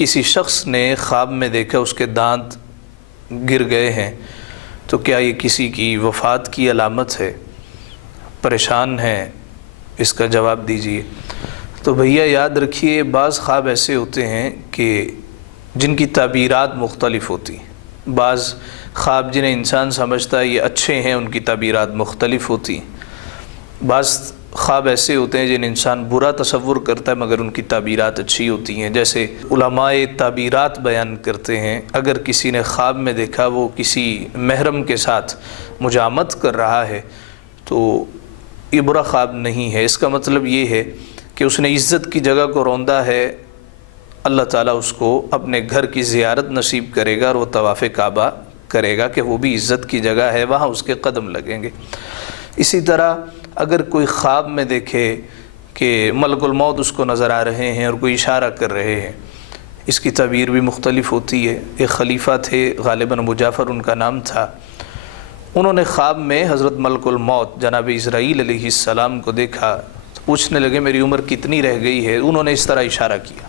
کسی شخص نے خواب میں دیکھا اس کے دانت گر گئے ہیں تو کیا یہ کسی کی وفات کی علامت ہے؟ پریشان ہیں، اس کا جواب دیجیے۔ تو بھیا یاد رکھیے، بعض خواب ایسے ہوتے ہیں کہ جن کی تعبیرات مختلف ہوتی ہیں۔ بعض خواب جنہیں انسان سمجھتا ہے یہ اچھے ہیں، ان کی تعبیرات مختلف ہوتی ہیں۔ بعض خواب ایسے ہوتے ہیں جن انسان برا تصور کرتا ہے مگر ان کی تعبیرات اچھی ہوتی ہیں۔ جیسے علماء تعبیرات بیان کرتے ہیں، اگر کسی نے خواب میں دیکھا وہ کسی محرم کے ساتھ مجامت کر رہا ہے تو یہ برا خواب نہیں ہے۔ اس کا مطلب یہ ہے کہ اس نے عزت کی جگہ کو روندا ہے، اللہ تعالیٰ اس کو اپنے گھر کی زیارت نصیب کرے گا اور وہ طواف کعبہ کرے گا کہ وہ بھی عزت کی جگہ ہے، وہاں اس کے قدم لگیں گے۔ اسی طرح اگر کوئی خواب میں دیکھے کہ ملک الموت اس کو نظر آ رہے ہیں اور کوئی اشارہ کر رہے ہیں، اس کی تعبیر بھی مختلف ہوتی ہے۔ ایک خلیفہ تھے، غالباً ابو جعفر ان کا نام تھا، انہوں نے خواب میں حضرت ملک الموت جناب اسرائیل علیہ السلام کو دیکھا، پوچھنے لگے میری عمر کتنی رہ گئی ہے؟ انہوں نے اس طرح اشارہ کیا۔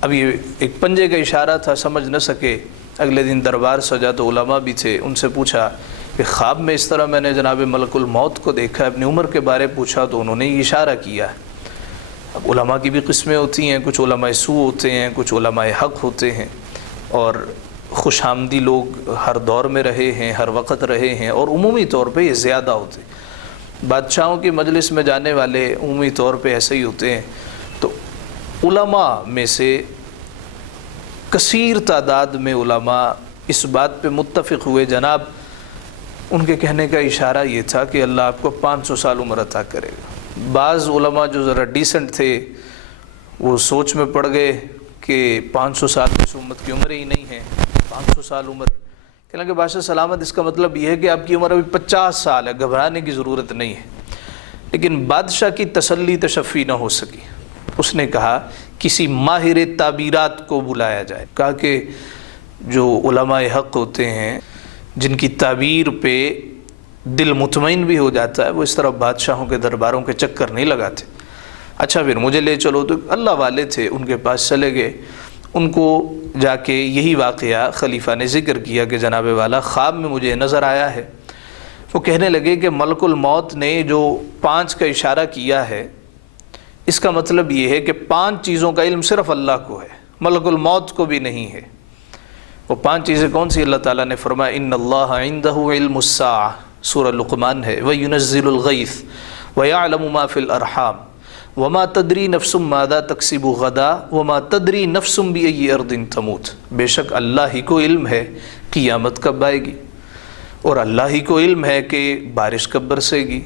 اب یہ ایک پنجے کا اشارہ تھا، سمجھ نہ سکے۔ اگلے دن دربار سجا تو علماء بھی تھے، ان سے پوچھا کہ خواب میں اس طرح میں نے جناب ملک الموت کو دیکھا، اپنی عمر کے بارے پوچھا تو انہوں نے یہ اشارہ کیا ہے۔ اب علماء کی بھی قسمیں ہوتی ہیں، کچھ علماء سوء ہوتے ہیں، کچھ علماء حق ہوتے ہیں، اور خوش آمدی لوگ ہر دور میں رہے ہیں، ہر وقت رہے ہیں، اور عمومی طور پہ یہ زیادہ ہوتے ہیں۔ بادشاہوں کی مجلس میں جانے والے عمومی طور پہ ایسے ہی ہوتے ہیں۔ تو علماء میں سے کثیر تعداد میں علماء اس بات پہ متفق ہوئے، جناب ان کے کہنے کا اشارہ یہ تھا کہ اللہ آپ کو 500 سال عمر عطا کرے گا۔ بعض علماء جو ذرا ڈیسنٹ تھے وہ سوچ میں پڑ گئے کہ 500 سال اس امت کی عمر ہی نہیں ہے، 500 سال عمر۔ کہنے لگے بادشاہ سلامت، اس کا مطلب یہ ہے کہ آپ کی عمر ابھی 50 سال ہے، گھبرانے کی ضرورت نہیں ہے۔ لیکن بادشاہ کی تسلی تشفی نہ ہو سکی، اس نے کہا کسی ماہر تعبیرات کو بلایا جائے۔ کہا کہ جو علماء حق ہوتے ہیں جن کی تعبیر پہ دل مطمئن بھی ہو جاتا ہے، وہ اس طرح بادشاہوں کے درباروں کے چکر نہیں لگاتے۔ اچھا پھر مجھے لے چلو، تو اللہ والے تھے، ان کے پاس چلے گئے۔ ان کو جا کے یہی واقعہ خلیفہ نے ذکر کیا کہ جناب والا خواب میں مجھے نظر آیا ہے۔ وہ کہنے لگے کہ ملک الموت نے جو 5 کا اشارہ کیا ہے، اس کا مطلب یہ ہے کہ 5 چیزوں کا علم صرف اللہ کو ہے، ملک الموت کو بھی نہیں ہے۔ وہ 5 چیزیں کون سی؟ اللہ تعالیٰ نے فرمایا ان اللہ عندہ علم الساعہ، سورہ لقمان ہے، وَيُنَزِّلُ الْغَيْثَ وَيَعْلَمُ مَا فِي الْأَرْحَامِ وَمَا تَدْرِي نَفْسٌ مَاذَا تَكْسِبُ غَدًا وَمَا تَدْرِي نَفْسٌ بِأَيِّ أَرْضٍ تَمُوتُ۔ بے شک اللہ ہی کو علم ہے قیامت کب آئے گی، اور اللہ ہی کو علم ہے کہ بارش کب برسے گی،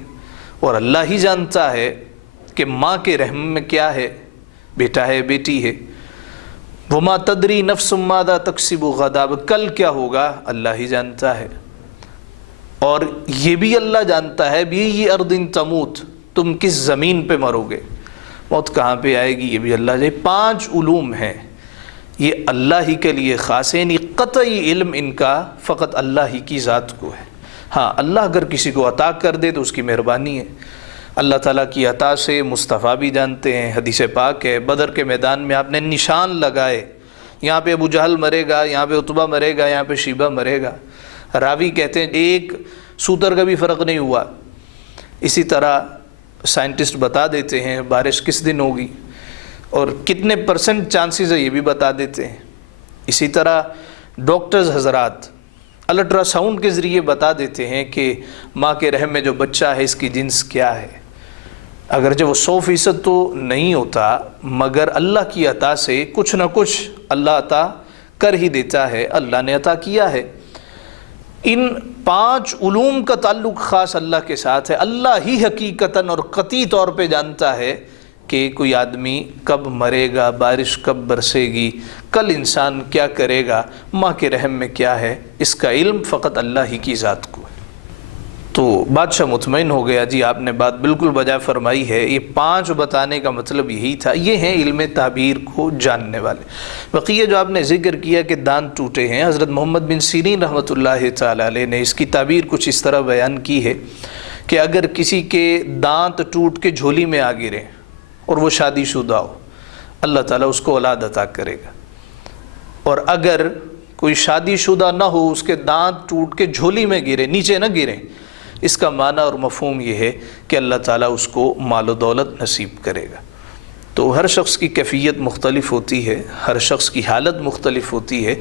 اور اللہ ہی جانتا ہے کہ ماں کے رحم میں کیا ہے، بیٹا ہے بیٹی ہے۔ وَمَا تَدْرِي نَفْسٌ مَاذَا تَكْسِبُ غَدًا، کل کیا ہوگا اللہ ہی جانتا ہے، اور یہ بھی اللہ جانتا ہے بِأَيِّ أَرْضٍ تَمُوتُ، تم کس زمین پہ مرو گے، موت کہاں پہ آئے گی، یہ بھی اللہ جائے۔ 5 علوم ہیں، یہ اللہ ہی کے لیے خاص ہے، یعنی قطعی علم ان کا فقط اللہ ہی کی ذات کو ہے۔ ہاں اللہ اگر کسی کو عطا کر دے تو اس کی مہربانی ہے۔ اللہ تعالیٰ کی عطا سے مصطفیٰ بھی جانتے ہیں، حدیث پاک ہے، بدر کے میدان میں آپ نے نشان لگائے، یہاں پہ ابو جہل مرے گا، یہاں پہ عتبہ مرے گا، یہاں پہ شیبہ مرے گا۔ راوی کہتے ہیں ایک سوتر کا بھی فرق نہیں ہوا۔ اسی طرح سائنٹسٹ بتا دیتے ہیں بارش کس دن ہوگی اور کتنے % چانسز ہے، یہ بھی بتا دیتے ہیں۔ اسی طرح ڈاکٹرز حضرات الٹرا ساؤنڈ کے ذریعے بتا دیتے ہیں کہ ماں کے رحم میں جو بچہ ہے اس کی جنس کیا ہے۔ اگرچہ وہ 100% تو نہیں ہوتا، مگر اللہ کی عطا سے کچھ نہ کچھ اللہ عطا کر ہی دیتا ہے، اللہ نے عطا کیا ہے۔ ان 5 علوم کا تعلق خاص اللہ کے ساتھ ہے۔ اللہ ہی حقیقتاً اور قطعی طور پہ جانتا ہے کہ کوئی آدمی کب مرے گا، بارش کب برسے گی، کل انسان کیا کرے گا، ماں کے رحم میں کیا ہے، اس کا علم فقط اللہ ہی کی ذات کو ہے۔ تو بادشاہ مطمئن ہو گیا، جی آپ نے بات بالکل بجا فرمائی ہے، یہ 5 بتانے کا مطلب یہی تھا۔ یہ ہیں علم تعبیر کو جاننے والے۔ بقیہ جو آپ نے ذکر کیا کہ دانت ٹوٹے ہیں، حضرت محمد بن سیرین رحمۃ اللہ تعالی علیہ نے اس کی تعبیر کچھ اس طرح بیان کی ہے کہ اگر کسی کے دانت ٹوٹ کے جھولی میں آ گرے اور وہ شادی شدہ ہو، اللہ تعالیٰ اس کو اولاد عطا کرے گا۔ اور اگر کوئی شادی شدہ نہ ہو، اس کے دانت ٹوٹ کے جھولی میں گرے، نیچے نہ گریں، اس کا معنی اور مفہوم یہ ہے کہ اللہ تعالیٰ اس کو مال و دولت نصیب کرے گا۔ تو ہر شخص کی کیفیت مختلف ہوتی ہے، ہر شخص کی حالت مختلف ہوتی ہے۔